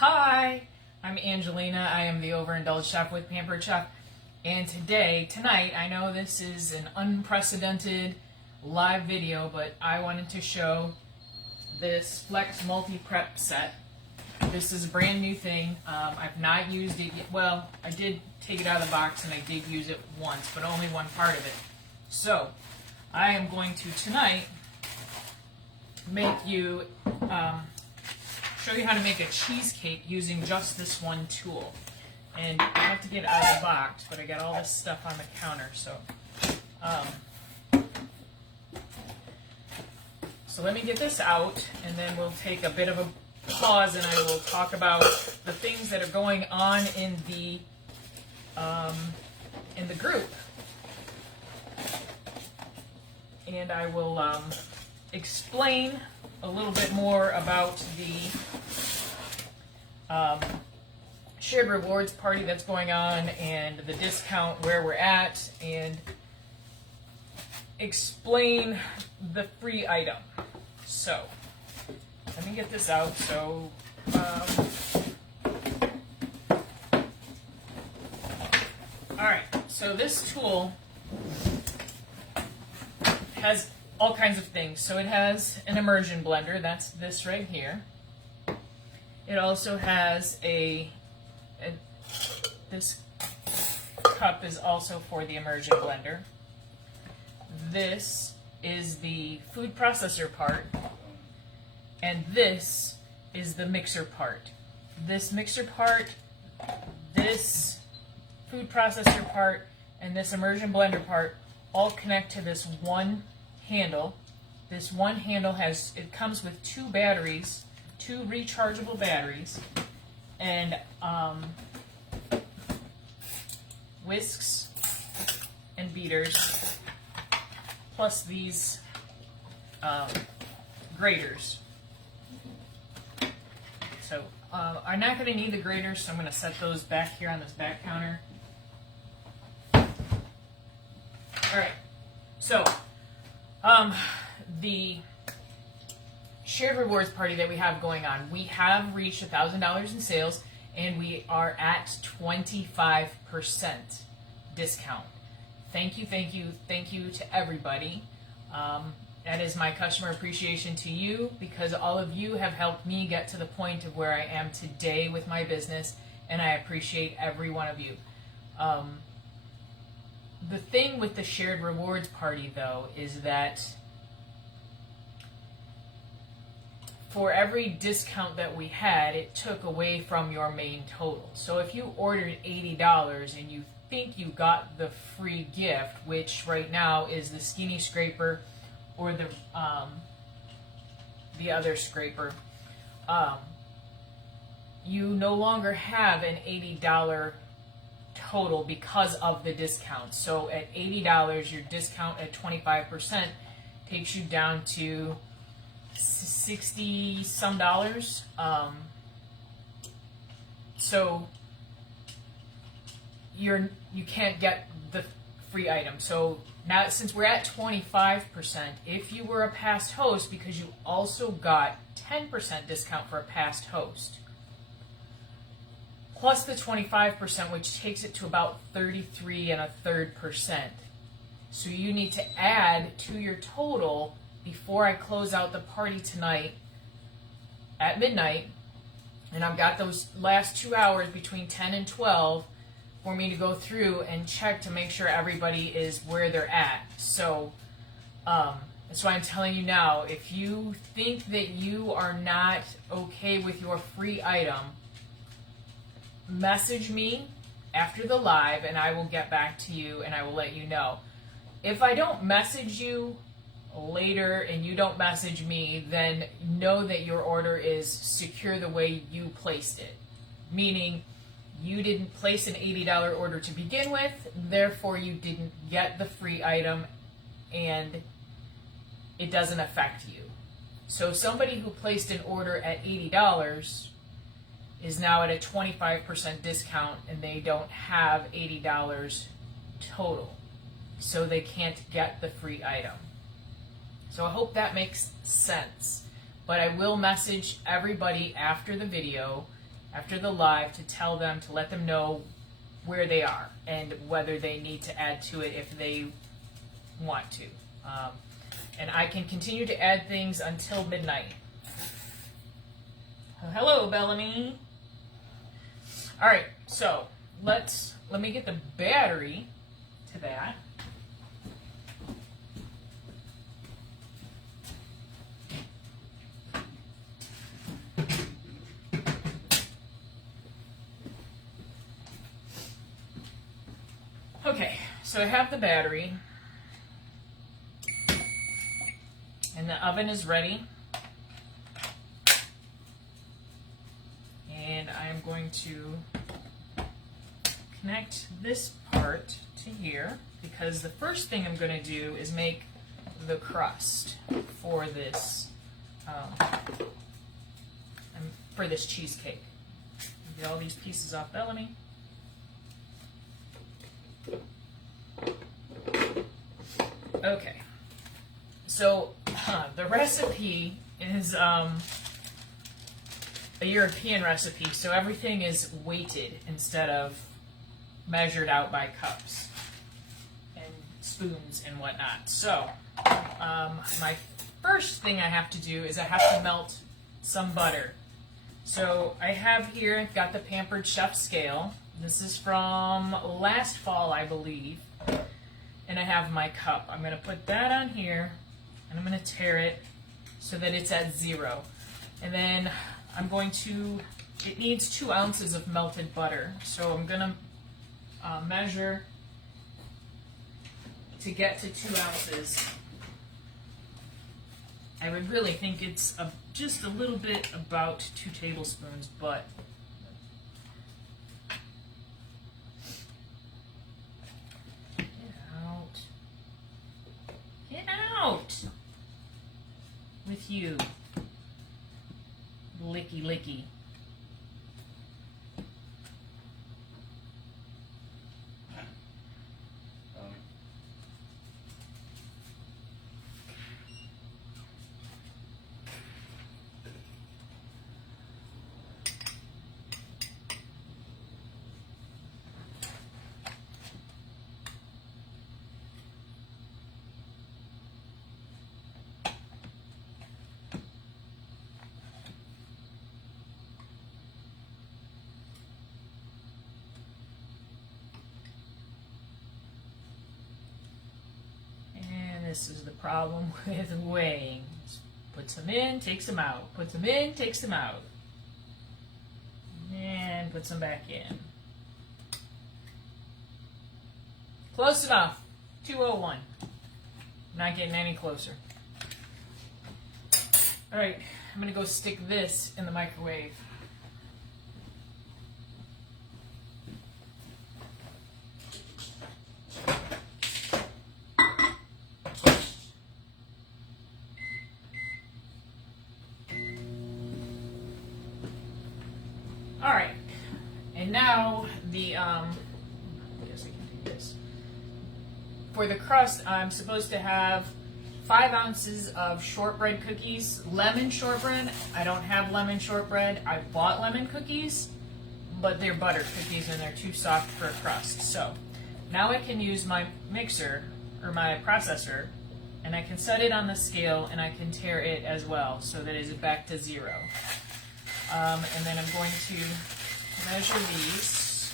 Hi, I'm Angelina. I am the Overindulged Chef with Pampered Chef. And tonight, I know this is an unprecedented live video, but I wanted to show this Flex Multi-Prep set. This is a brand new thing. I've not used it yet. Well, I did take it out of the box and I did use it once, but only one part of it. So, I am going to tonight make you show you how to make a cheesecake using just this one tool. And I have to get it out of the box, but I got all this stuff on the counter, so let me get this out, and then we'll take a bit of a pause, and I will talk about the things that are going on in the group, and I will explain a little bit more about the shared rewards party that's going on and the discount where we're at, and explain the free item. So let me get this out. So alright, so this tool has all kinds of things. So it has an immersion blender, that's this right here. It also has this cup is also for the immersion blender. This is the food processor part, and this is the mixer part. This mixer part, this food processor part, and this immersion blender part all connect to this one handle. This one handle comes with two batteries, two rechargeable batteries, and whisks and beaters, plus these graters. So I'm not going to need the graters, so I'm going to set those back here on this back counter. Alright, so the shared rewards party that we have going on, we have reached $1,000 in sales, and we are at 25% discount. Thank you, thank you, thank you to everybody. That is my customer appreciation to you, because all of you have helped me get to the point of where I am today with my business, and I appreciate every one of you. The thing with the shared rewards party, though, is that for every discount that we had, it took away from your main total. So if you ordered $80 and you think you got the free gift, which right now is the skinny scraper or the other scraper, you no longer have an $80 total because of the discount. So at $80, your discount at 25% takes you down to $60 some. So you can't get the free item. So now, since we're at 25%, if you were a past host, because you also got 10% discount for a past host, plus the 25%, which takes it to about 33.33%. So you need to add to your total before I close out the party tonight at midnight. And I've got those last 2 hours between 10 and 12 for me to go through and check to make sure everybody is where they're at. So that's why I'm telling you now, if you think that you are not okay with your free item, message me after the live and I will get back to you and I will let you know. If I don't message you later and you don't message me, then know that your order is secure the way you placed it. Meaning, you didn't place an $80 order to begin with, therefore you didn't get the free item and it doesn't affect you. So somebody who placed an order at $80 is now at a 25% discount and they don't have $80 total. So they can't get the free item. So I hope that makes sense. But I will message everybody after the video after the live to tell them, to let them know where they are and whether they need to add to it if they want to. And I can continue to add things until midnight. Oh, hello, Bellamy. All right, so let me get the battery to that. Okay, so I have the battery, and the oven is ready, and I'm going to connect this part to here, because the first thing I'm going to do is make the crust for this cheesecake. Get all these pieces off Bellamy. Okay, so the recipe is a European recipe, so everything is weighted instead of measured out by cups and spoons and whatnot. So my first thing I have to do is I have to melt some butter. So I have here, I've got the Pampered Chef scale. This is from last fall, I believe. And I have my cup. I'm going to put that on here, and I'm going to tare it so that it's at 0. And then I'm going to, it needs 2 ounces of melted butter. So I'm going to measure to get to 2 ounces. I would really think it's just a little bit about 2 tablespoons, but out with you, licky licky. This is the problem with weighing. Puts them in, takes them out. Puts them in, takes them out. And puts them back in. Close enough. 201. Not getting any closer. Alright, I'm going to go stick this in the microwave. Alright, and now the, I guess I can do this. For the crust, I'm supposed to have 5 ounces of shortbread cookies, lemon shortbread. I don't have lemon shortbread. I bought lemon cookies, but they're butter cookies and they're too soft for a crust. So now I can use my mixer or my processor, and I can set it on the scale and I can tare it as well so that it's back to 0. And then I'm going to measure these.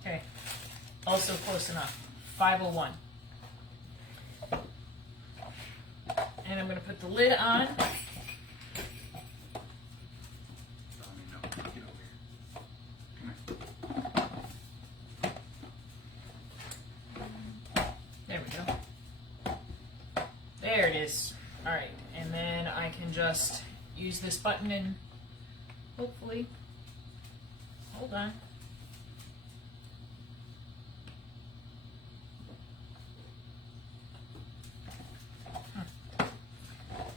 Okay, also close enough, 501. And I'm going to put the lid on. There it is. Alright, and then I can just use this button and hopefully, hold on.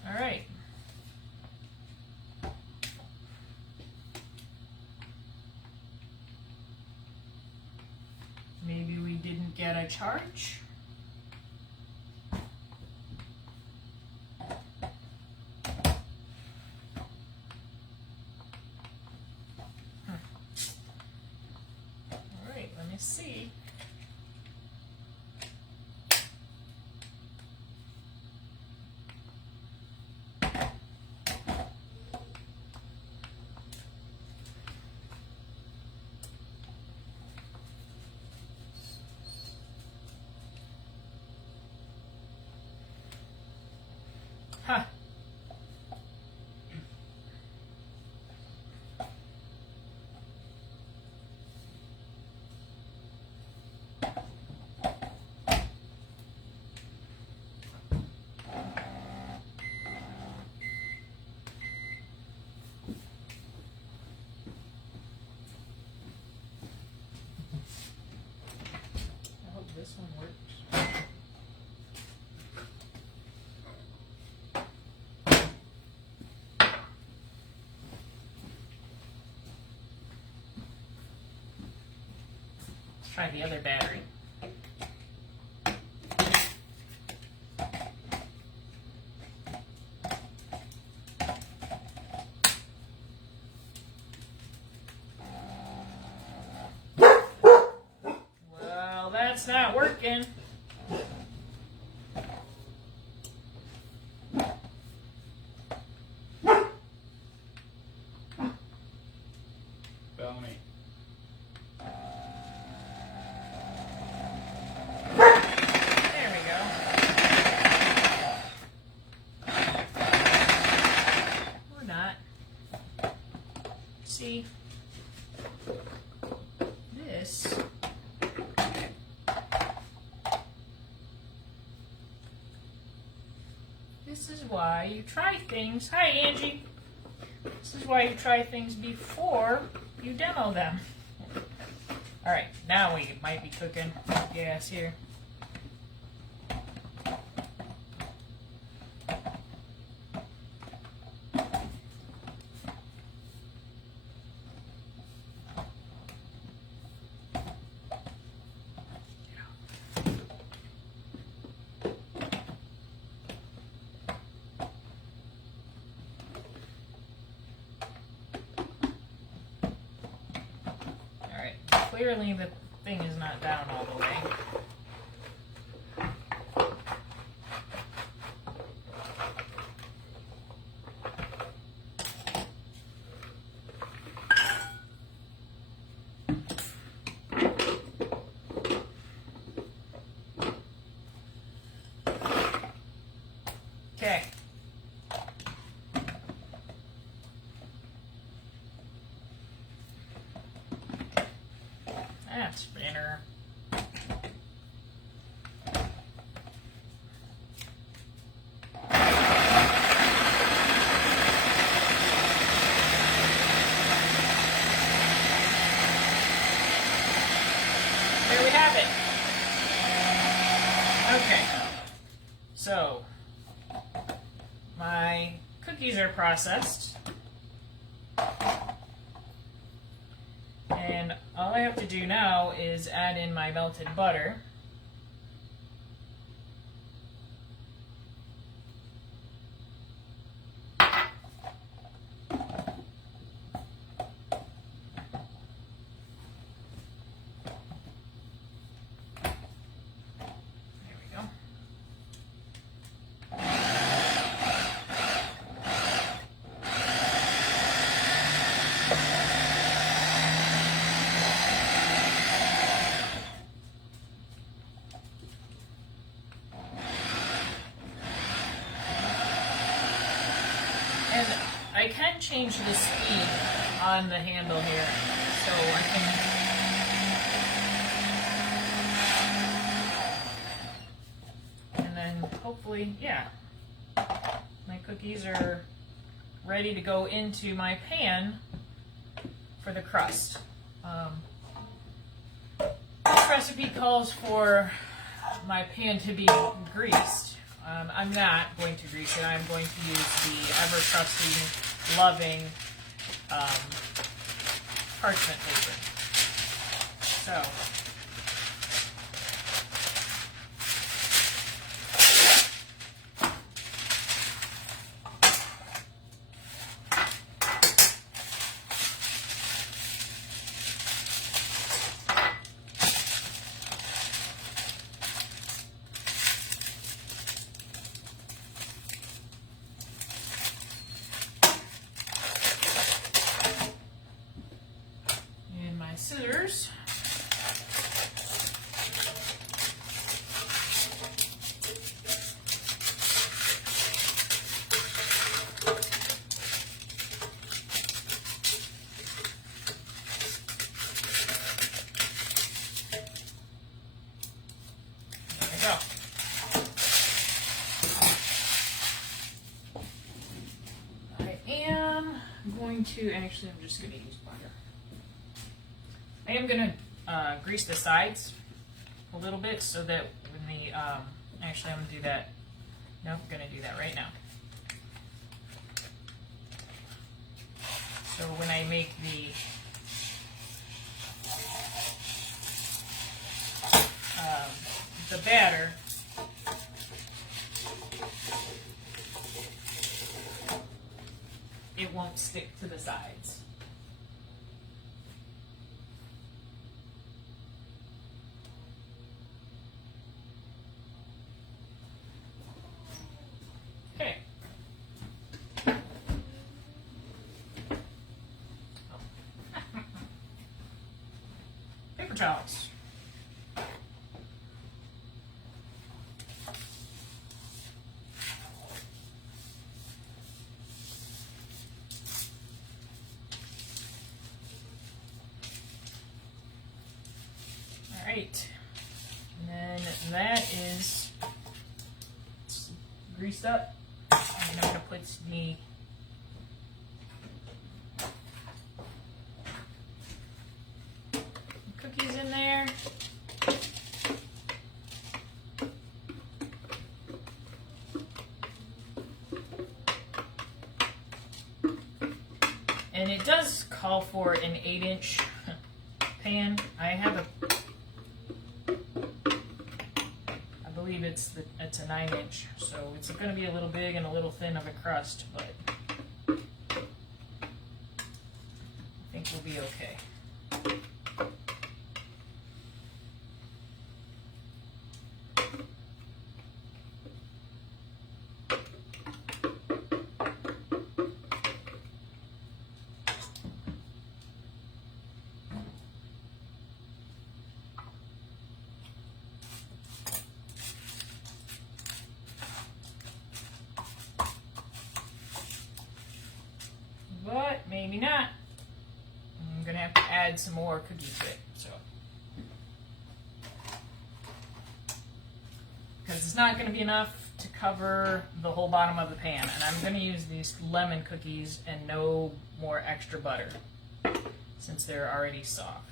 Alright. get a charge. All right, let me see. Huh. I hope this one works. Try the other battery. Well, that's not working. Bellamy. See, this is why you try things. Hi, Angie. This is why you try things before you demo them. All right, now we might be cooking gas here. Clearly the thing is not down all the way. Okay. That's better. There we have it. Okay. So, my cookies are processed. And all I have to do now is add in my melted butter. There we go. And I can change the speed on the handle here, so I can, and then hopefully, yeah, my cookies are ready to go into my pan for the crust. This recipe calls for my pan to be greased. I'm not going to grease it. I'm going to use the ever-crusty, loving parchment paper. So, scissors. Actually, I'm just going to use butter. I am going to grease the sides a little bit so that when the, actually I'm going to do that, nope, I'm going to do that right now. So when I make the batter, it won't stick to the sides. Okay. Paper towels. Right, and then that is greased up, and I'm going to put the cookies in there. And it does call for an 8-inch pan. I have a I believe it's a 9-inch, so it's going to be a little big and a little thin of a crust, but I think we'll be okay. But maybe not. I'm going to have to add some more cookies to it. So, because it's not going to be enough to cover the whole bottom of the pan. And I'm going to use these lemon cookies and no more extra butter since they're already soft.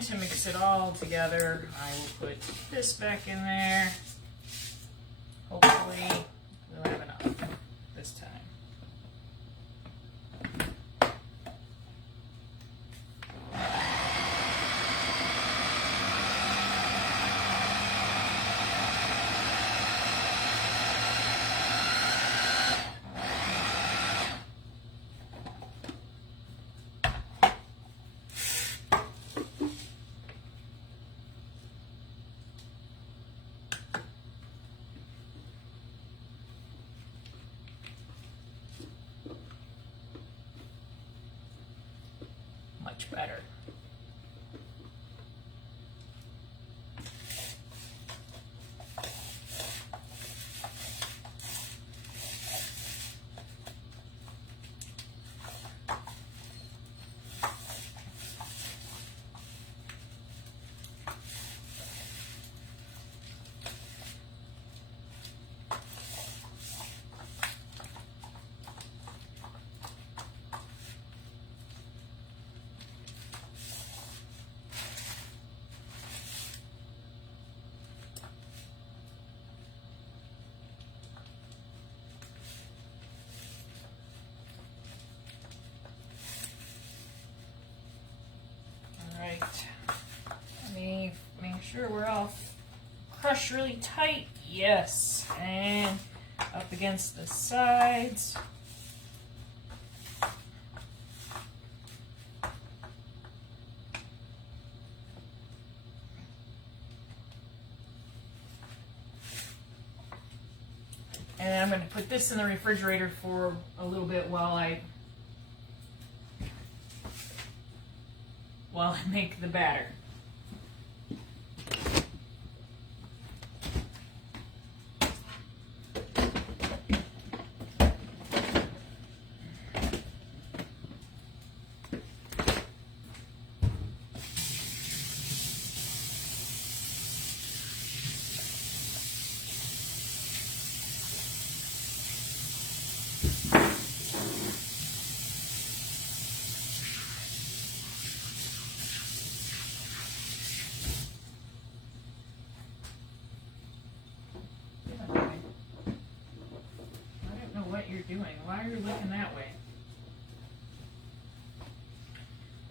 To mix it all together, I will put this back in there. Hopefully, we'll have enough this time. Much better. Let me make sure we're all crush really tight? Yes. And up against the sides. And I'm going to put this in the refrigerator for a little bit while I make the batter. You're doing. Why are you looking that way?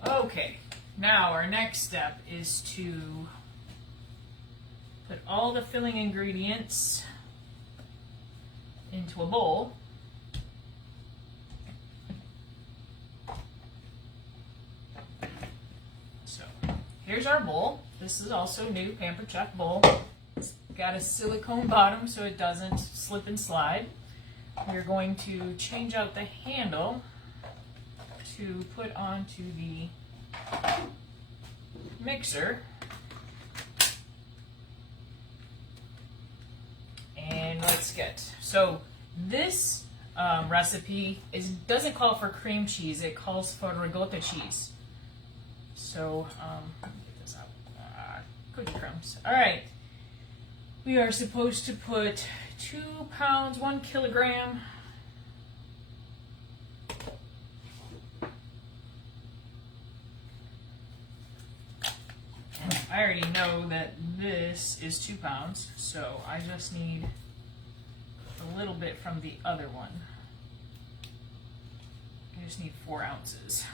Okay, now our next step is to put all the filling ingredients into a bowl. So here's our bowl. This is also new Pampered Chef bowl. It's got a silicone bottom so it doesn't slip and slide. We're going to change out the handle to put onto the mixer. And let's get, so this recipe doesn't call for cream cheese, it calls for ricotta cheese. So, let me get this out. Cookie crumbs. All right. We are supposed to put 2 pounds, 1 kilogram. I already know that this is 2 pounds, so I just need a little bit from the other one. I just need 4 ounces.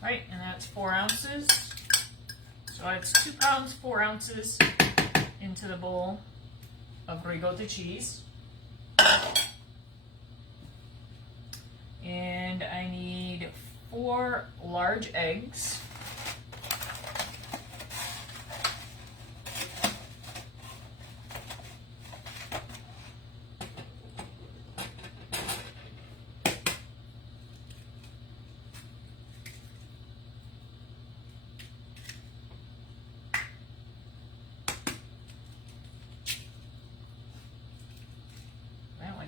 Right, and that's 4 ounces. So it's 2 pounds, 4 ounces into the bowl of ricotta cheese. And I need 4 large eggs.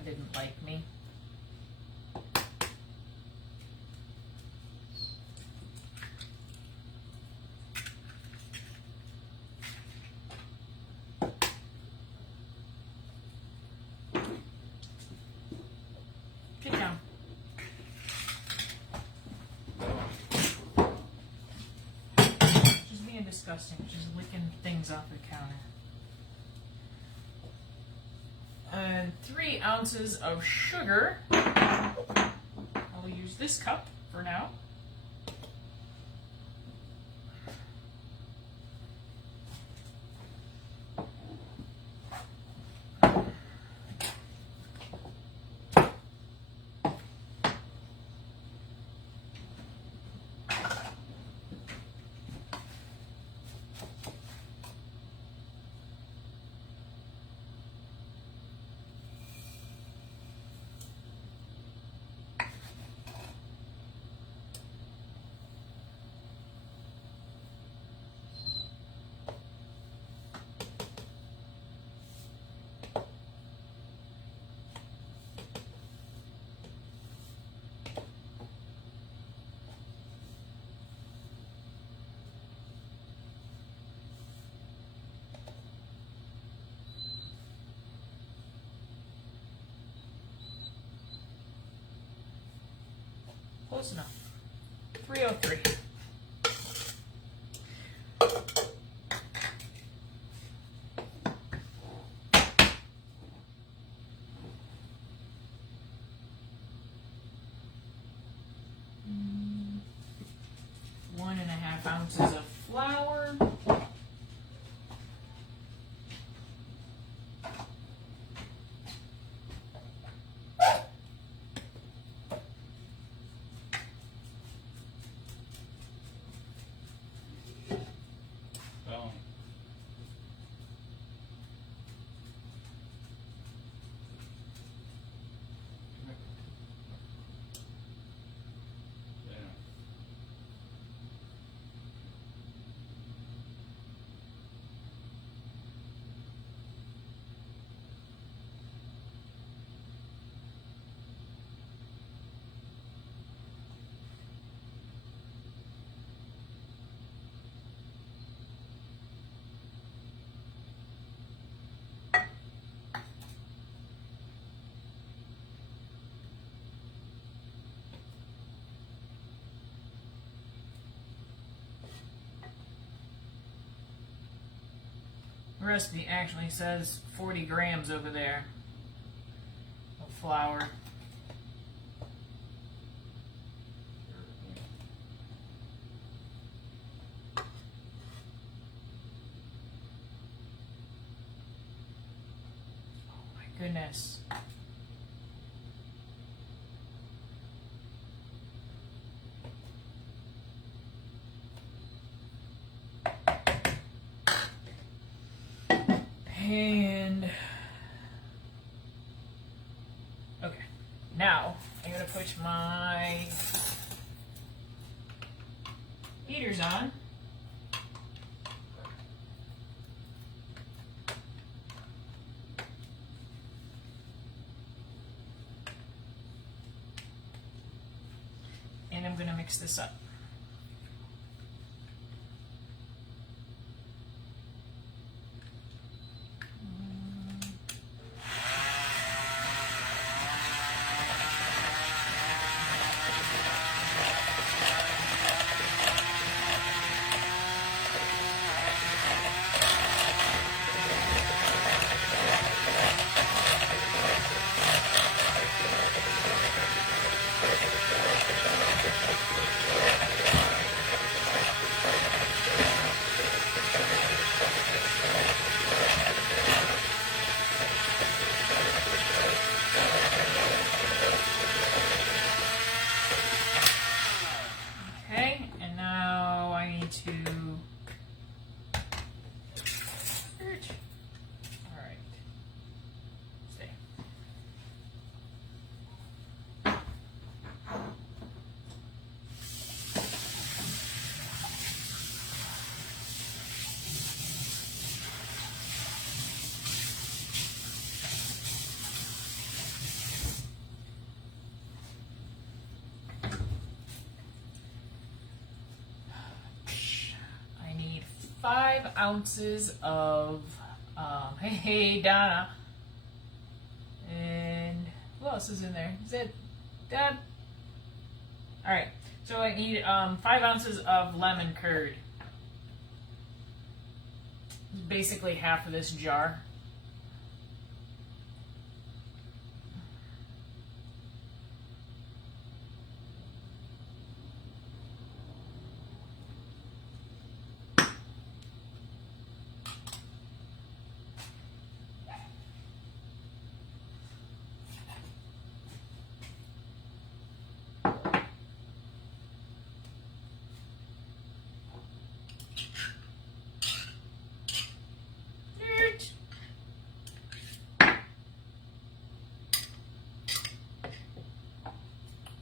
Didn't like me. Get down. Just being disgusting, just licking things off the counter. And 3 ounces of sugar. I'll use this cup for now. close enough. 303. One and a half ounces of flour. The recipe actually says 40 grams over there of flour. Oh my goodness. And okay, now I'm gonna put my heaters on. And I'm gonna mix this up. I need 5 ounces of, hey Donna, and who else is in there? Is it Deb? All right, so I need 5 ounces of lemon curd. It's basically half of this jar.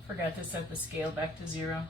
Forgot to set the scale back to 0.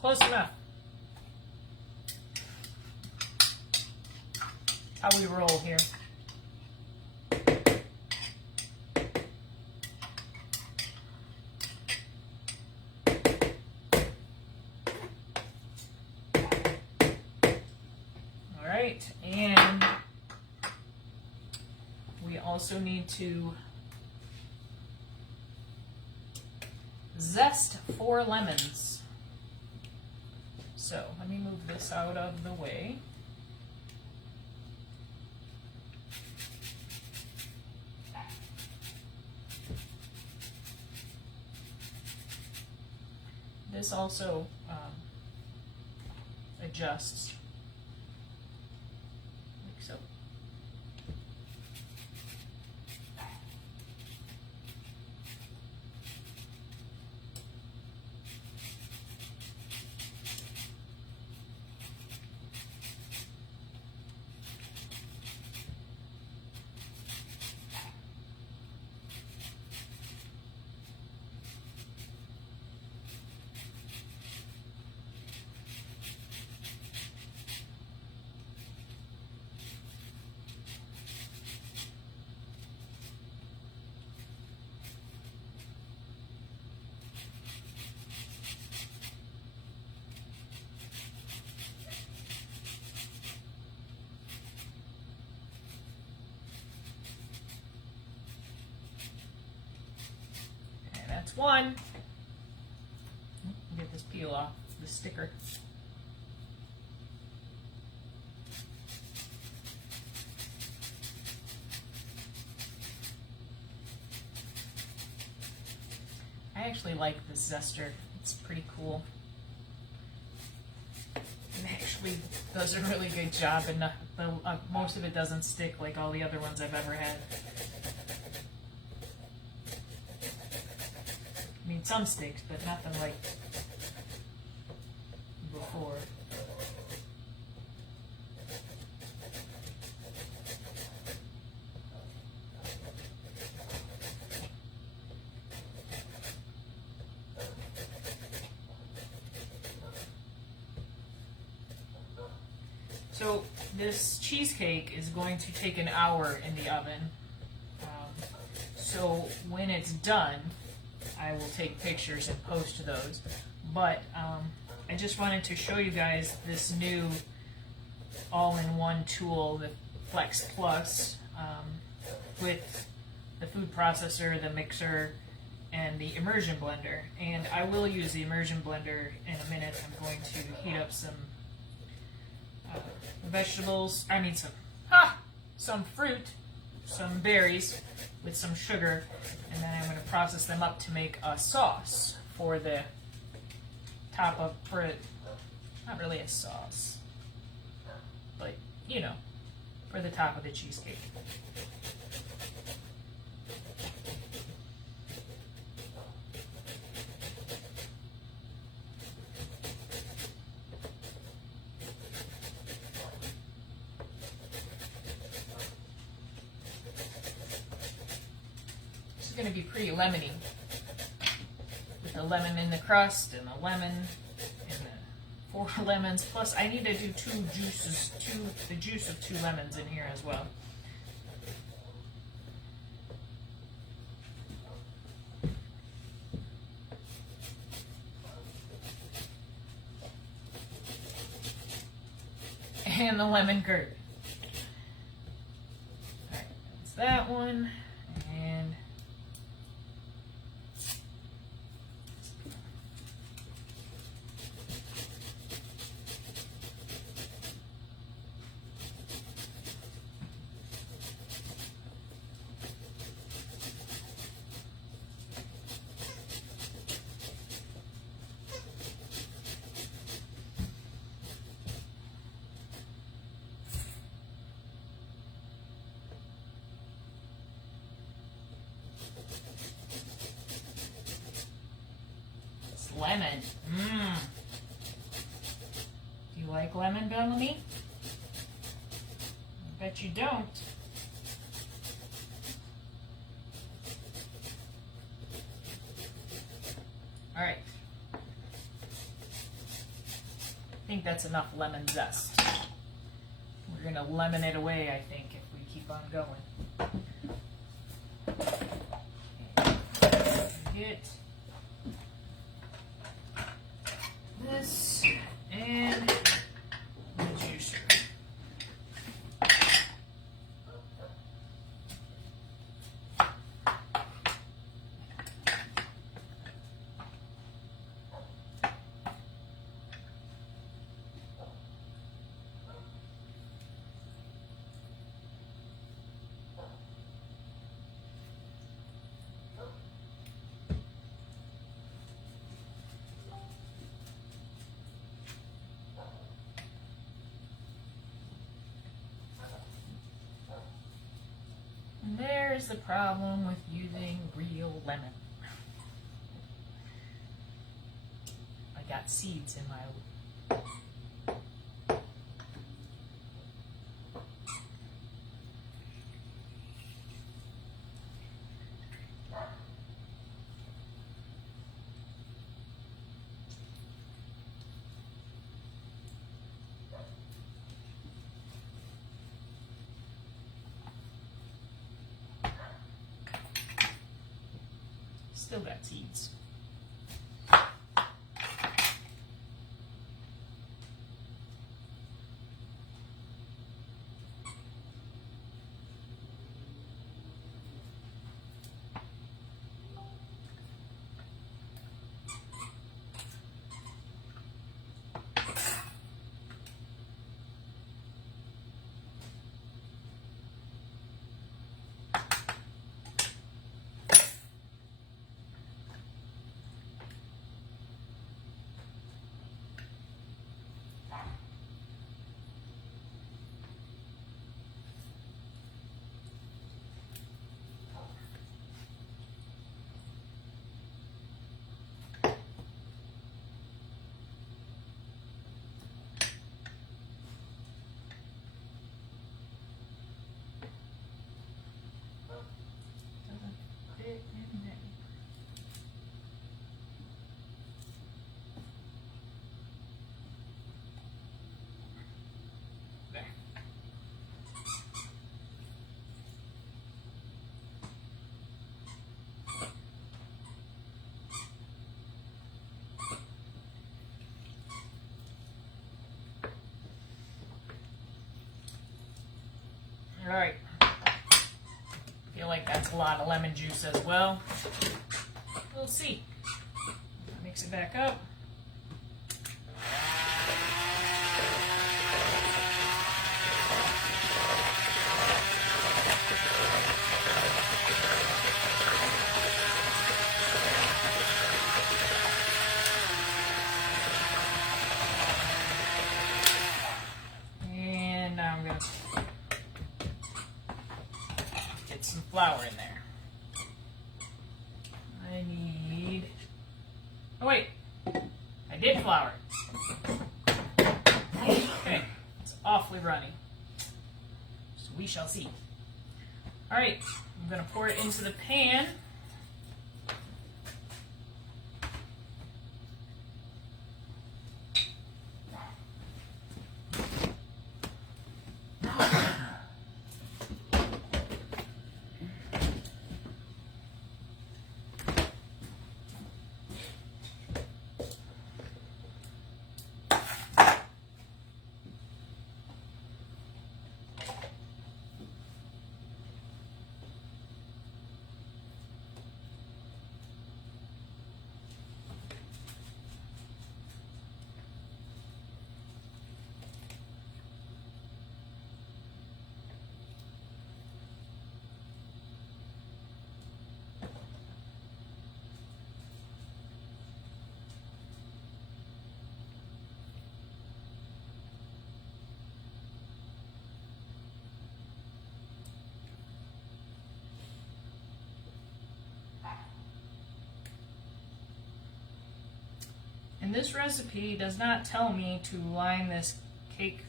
Close enough. How we roll here. All right, and we also need to zest 4 lemons. So let me move this out of the way. This also adjusts like so. That's one. Get this peel off, the sticker. I actually like this zester. It's pretty cool. It actually does a really good job, and most of it doesn't stick like all the other ones I've ever had. I mean, some sticks, but nothing like before. So this cheesecake is going to take an hour in the oven. So when it's done, I will take pictures and post those. But I just wanted to show you guys this new all-in-one tool, the Flex Plus, with the food processor, the mixer, and the immersion blender. And I will use the immersion blender in a minute. I'm going to heat up some vegetables. I need some fruit, some berries with some sugar, and then I'm going to process them up to make a sauce for the top of, not really a sauce, but you know, for the top of the cheesecake. Going to be pretty lemony with the lemon in the crust and the lemon and the 4 lemons, plus I need to do the juice of 2 lemons in here as well. And the lemon curd. Alright, that's that one. And lemon. Do you like lemon, Bellamy? I bet you don't. All right. think that's enough lemon zest. We're going to lemon it away, I think, if we keep on going. Get this and the juicer. There's the problem with using real lemon. I got seeds in my still got seeds. All right. Feel like that's a lot of lemon juice as well. We'll see. Mix it back up. And now I'm going to get some flour in there. I need... Oh wait, I did flour it. Okay, it's awfully runny. So we shall see. All right, I'm going to pour it into the pan. And this recipe does not tell me to line this cake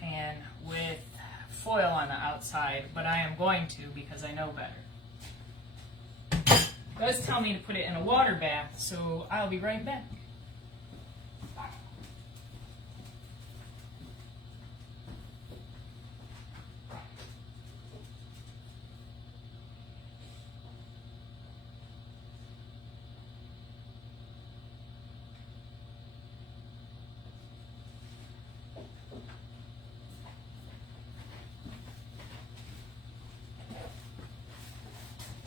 pan with foil on the outside, but I am going to because I know better. It does tell me to put it in a water bath, so I'll be right back.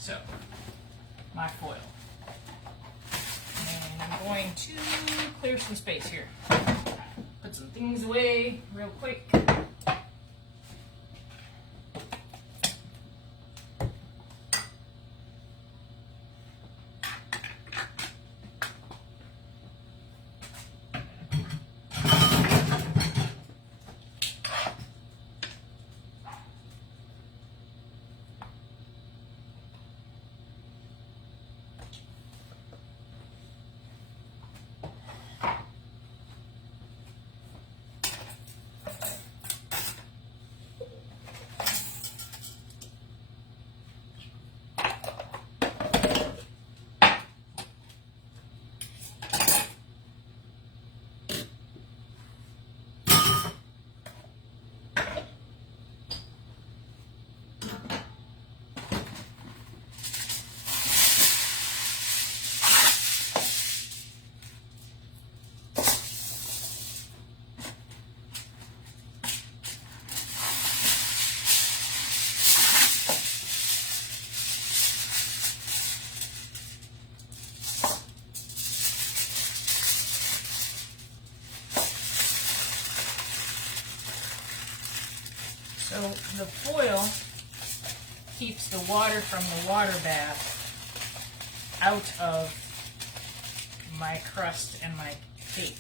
So, my foil. And I'm going to clear some space here. Put some things away real quick. So the foil keeps the water from the water bath out of my crust and my cake.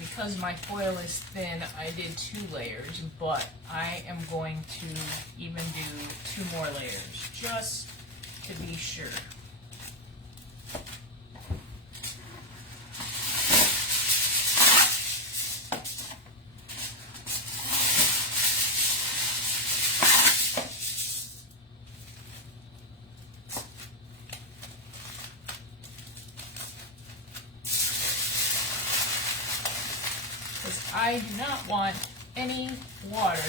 Because my foil is thin, I did 2 layers, but I am going to even do 2 more layers, just to be sure. I do not want any water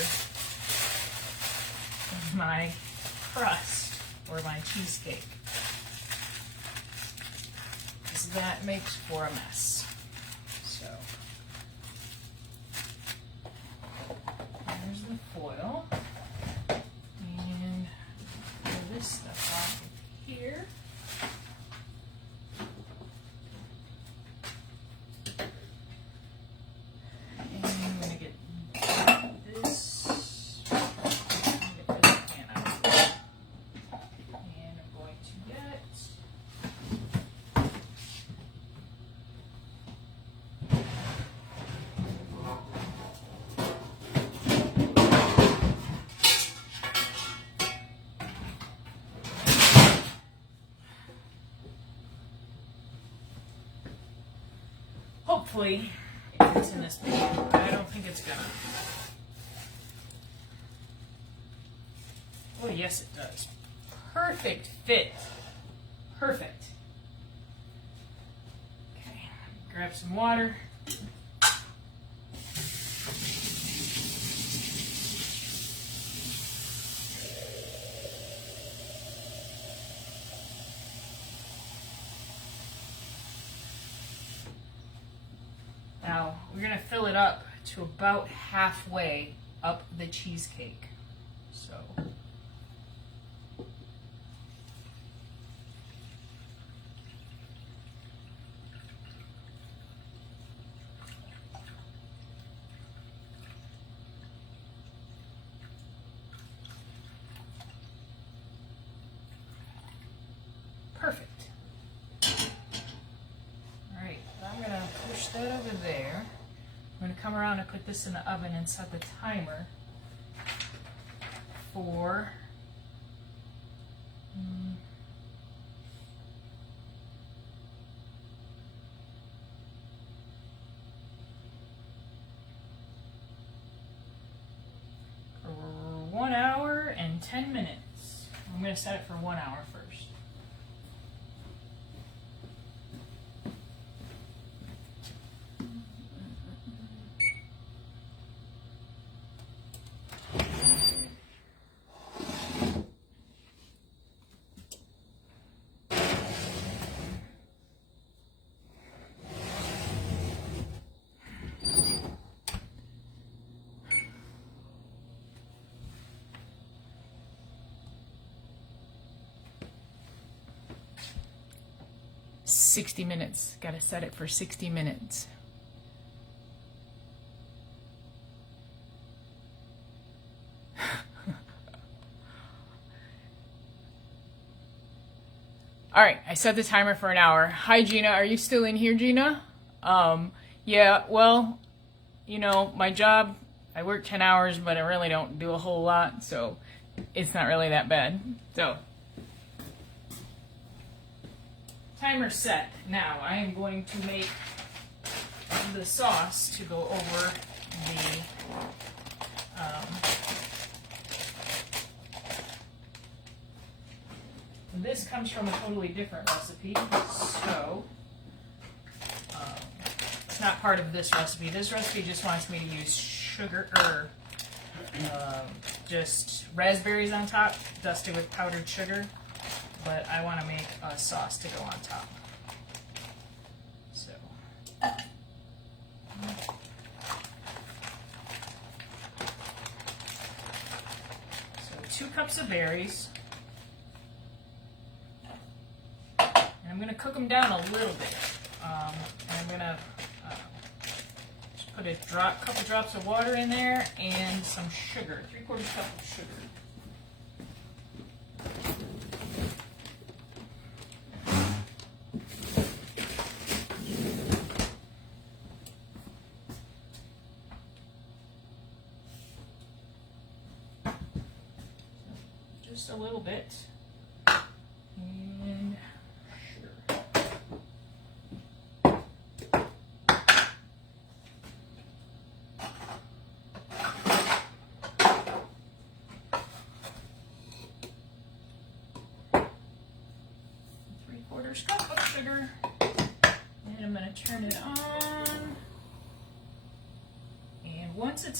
in my crust or my cheesecake, because that makes for a mess. So there's the foil, and pull this stuff off of here. Hopefully, it's in this video. I don't think it's gonna. Oh, yes, it does. Perfect fit. Perfect. Okay, grab some water. Now, we're going to fill it up to about halfway up the cheesecake. So, perfect. Alright, I'm going to push that over there. I'm going to come around and put this in the oven and set the timer for in 10 minutes. I'm going to set it for 1 hour first. $60 minutes. Gotta set it for 60 minutes. All right, I set the timer for an hour. Hi, Gina. Are you still in here, Gina? Yeah, well, you know, my job, I work 10 hours, but I really don't do a whole lot, so it's not really that bad. So, timer set. Now, I am going to make the sauce to go over the this comes from a totally different recipe, so it's not part of this recipe. This recipe just wants me to use sugar, or just raspberries on top, dusted with powdered sugar, but I want to make a sauce to go on top. So, 2 cups of berries. I'm going to cook them down a little bit, and I'm going to just put a couple drops of water in there and some sugar, 3/4 cup of sugar. Just a little bit. And 3/4 cup of sugar, and I'm going to turn it on. And once the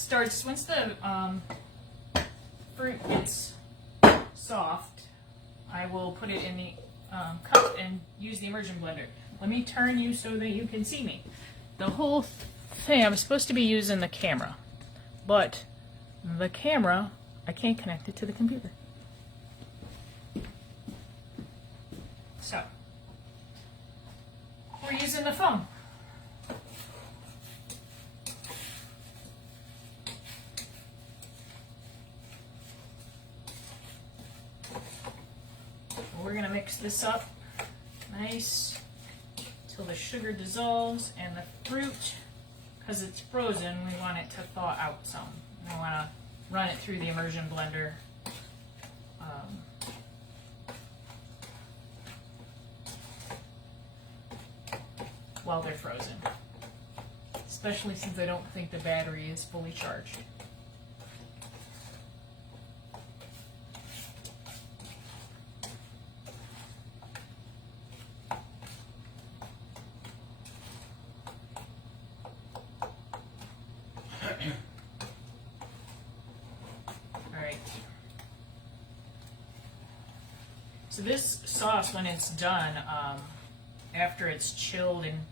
fruit gets soft, I will put it in the cup and use the immersion blender. Let me turn you so that you can see me. The whole thing, I'm supposed to be using the camera, but the camera, I can't connect it to the computer. So, we're using the phone. We're going to mix this up nice till the sugar dissolves, and the fruit, because it's frozen, we want it to thaw out some. We want to run it through the immersion blender while they're frozen, especially since I don't think the battery is fully charged. So this sauce, when it's done, after it's chilled and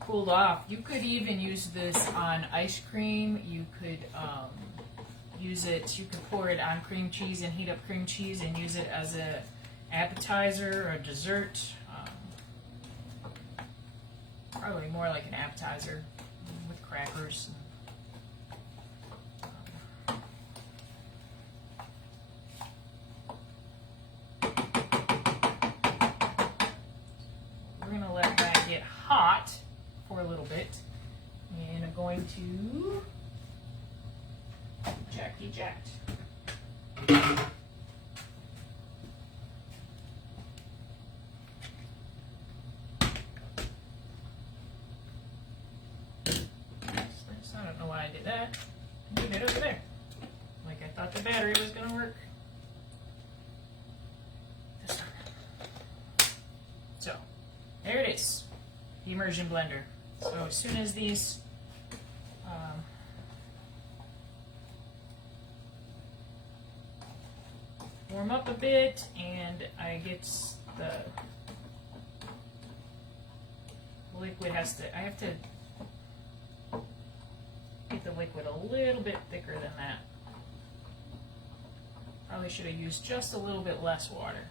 cooled off, you could even use this on ice cream. You could use it, you could pour it on cream cheese and heat up cream cheese and use it as an appetizer or a dessert. Probably more like an appetizer with crackers. We're going to let that get hot for a little bit, and I'm going to jacked. I don't know why I did that. I did it over there. Like I thought the battery was going to work. There it is, the immersion blender. So as soon as these warm up a bit and I get the liquid I have to get the liquid a little bit thicker than that. Probably should have used just a little bit less water.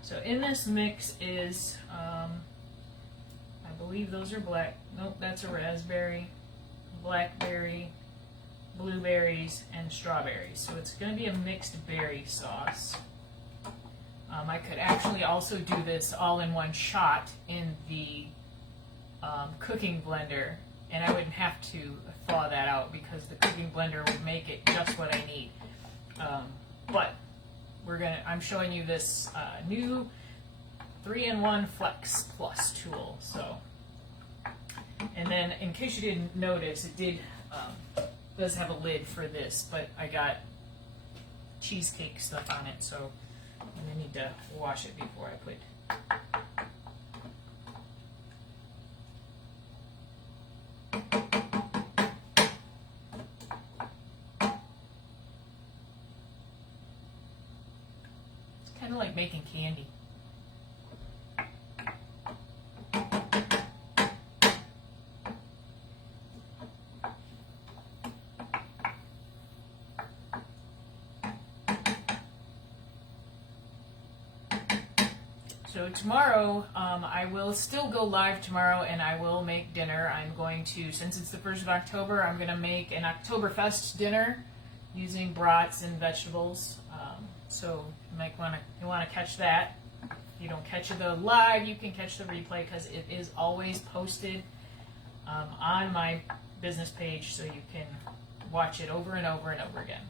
So in this mix is, I believe those are nope, that's a raspberry, blackberry, blueberries, and strawberries. So it's going to be a mixed berry sauce. I could actually also do this all in one shot in the cooking blender, and I wouldn't have to thaw that out because the cooking blender would make it just what I need. But I'm showing you this new 3-in-1 Flex Plus tool. So, and then in case you didn't notice, it does have a lid for this, but I got cheesecake stuff on it, so I need to wash it before I put. It's kind of like making candy. So tomorrow, I will still go live tomorrow and I will make dinner. I'm going to, since it's the 1st of October, I'm going to make an Oktoberfest dinner using brats and vegetables. So you might want to catch that. If you don't catch the live, you can catch the replay because it is always posted on my business page, so you can watch it over and over and over again.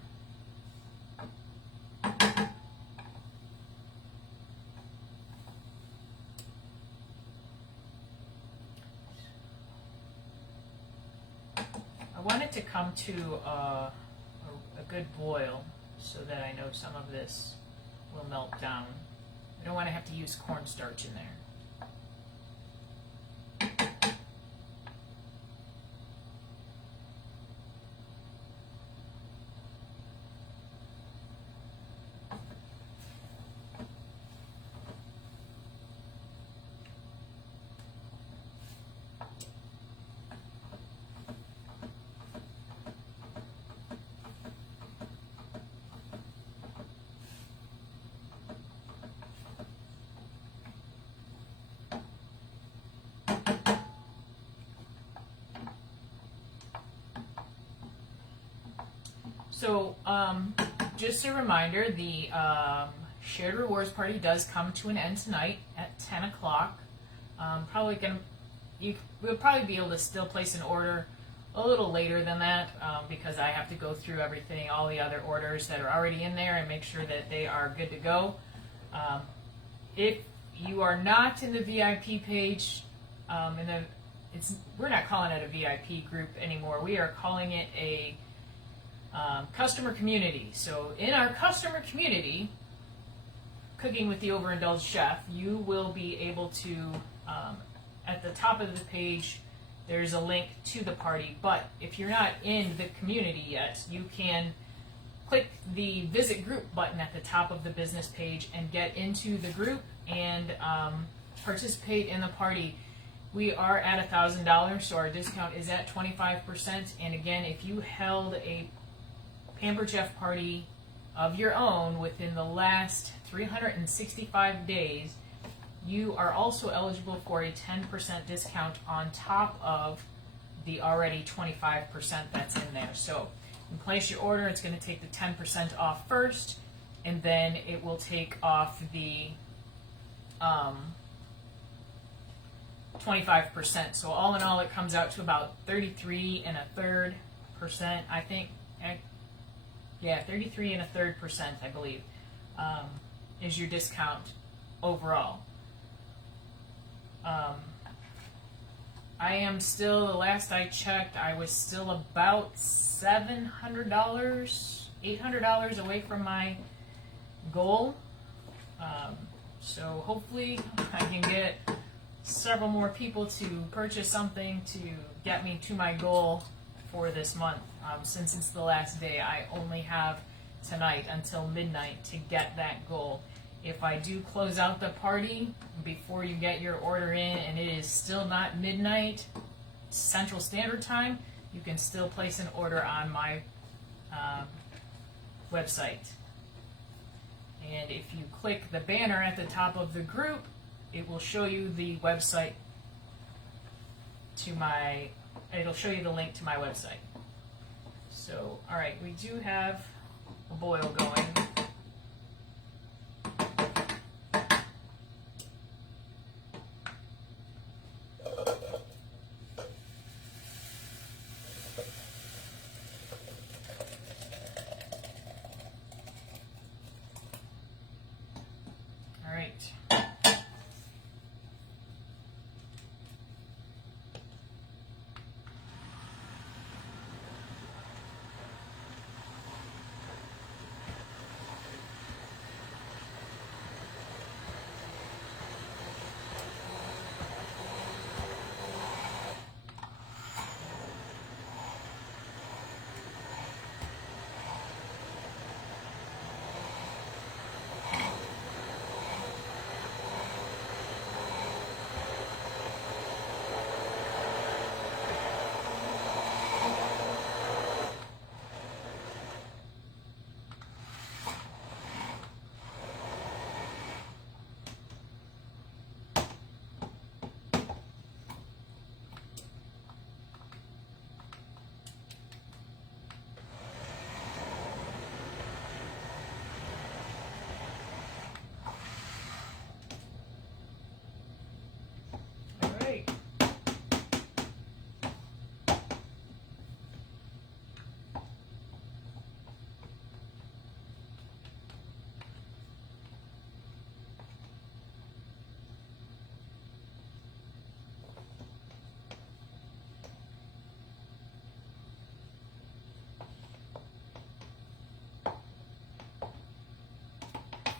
I want it to come to a good boil so that I know some of this will melt down. I don't want to have to use cornstarch in there. So, just a reminder, the Shared Rewards Party does come to an end tonight at 10 o'clock. We'll probably be able to still place an order a little later than that because I have to go through everything, all the other orders that are already in there and make sure that they are good to go. If you are not in the VIP page, we're not calling it a VIP group anymore. We are calling it a customer community. So in our customer community, Cooking with the Overindulged Chef, you will be able to, at the top of the page, there's a link to the party. But if you're not in the community yet, you can click the Visit Group button at the top of the business page and get into the group and participate in the party. We are at $1,000, so our discount is at 25%. And again, if you held a Pampered Chef party of your own within the last 365 days, you are also eligible for a 10% discount on top of the already 25% that's in there. So you place your order, it's going to take the 10% off first, and then it will take off the 25%. So all in all, it comes out to about 33 1/3%, I think. Yeah, 33 1/3%, I believe, is your discount overall. I am still, the last I checked, I was still about $700, $800 away from my goal. So hopefully I can get several more people to purchase something to get me to my goal for this month. Since it's the last day, I only have tonight until midnight to get that goal. If I do close out the party before you get your order in and it is still not midnight Central Standard Time, you can still place an order on my website. And if you click the banner at the top of the group, it will show you the website to my, it'll show you the link to my website. So, all right, we do have a boil going. All right.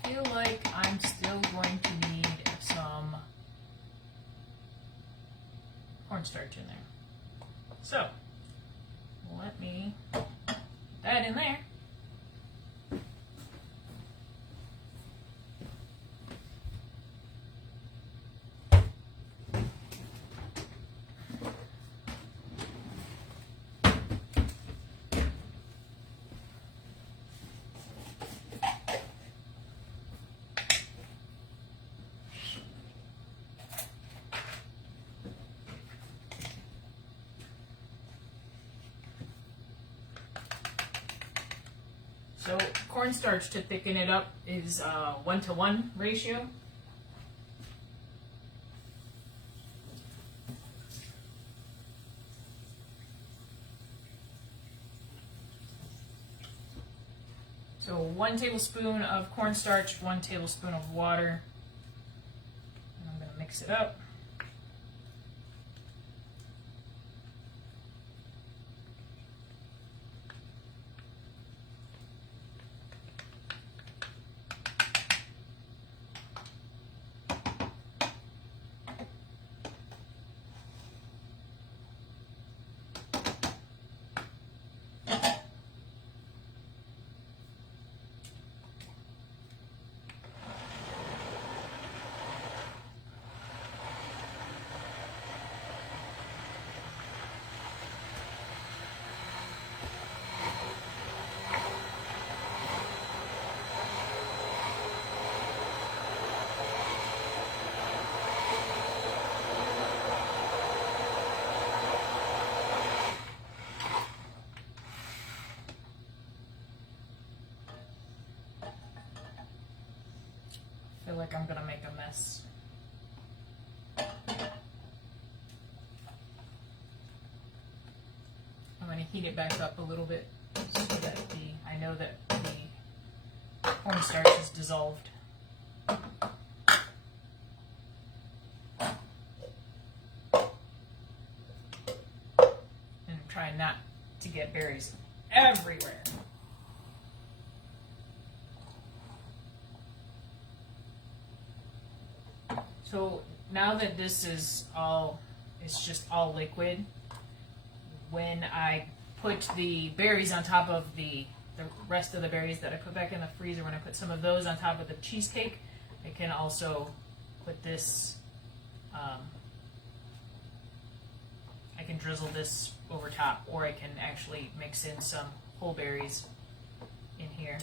I feel like I'm still going to need some cornstarch in there. So, let me put that in there. So cornstarch to thicken it up is 1-to-1 ratio. So 1 tablespoon of cornstarch, 1 tablespoon of water. And I'm going to mix it up. I feel like I'm gonna make a mess. I'm gonna heat it back up a little bit so that I know that the cornstarch is dissolved. And I'm trying not to get berries everywhere. So now that this is all, it's just all liquid, when I put the berries on top of the rest of the berries that I put back in the freezer, when I put some of those on top of the cheesecake, I can also put this, I can drizzle this over top, or I can actually mix in some whole berries in here.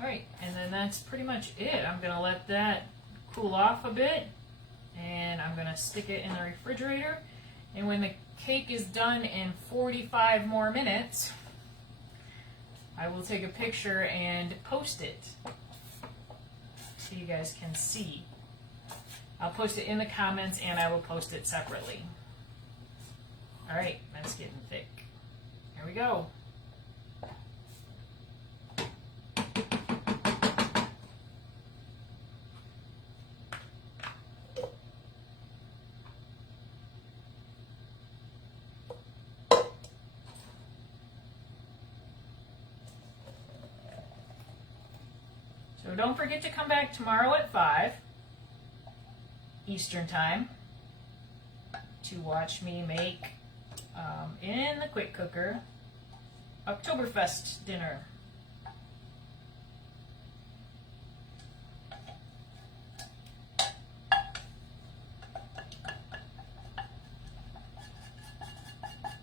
Alright, and then that's pretty much it. I'm going to let that cool off a bit, and I'm going to stick it in the refrigerator. And when the cake is done in 45 more minutes, I will take a picture and post it so you guys can see. I'll post it in the comments, and I will post it separately. Alright, that's getting thick. Here we go. So don't forget to come back tomorrow at 5 Eastern Time to watch me make, in the quick cooker, Oktoberfest dinner.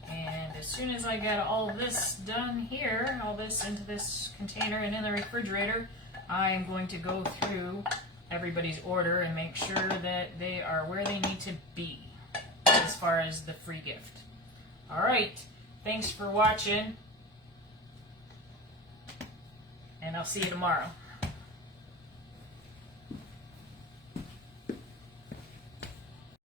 And as soon as I get all of this done here, all this into this container and in the refrigerator, I am going to go through everybody's order and make sure that they are where they need to be as far as the free gift. Alright, thanks for watching, and I'll see you tomorrow.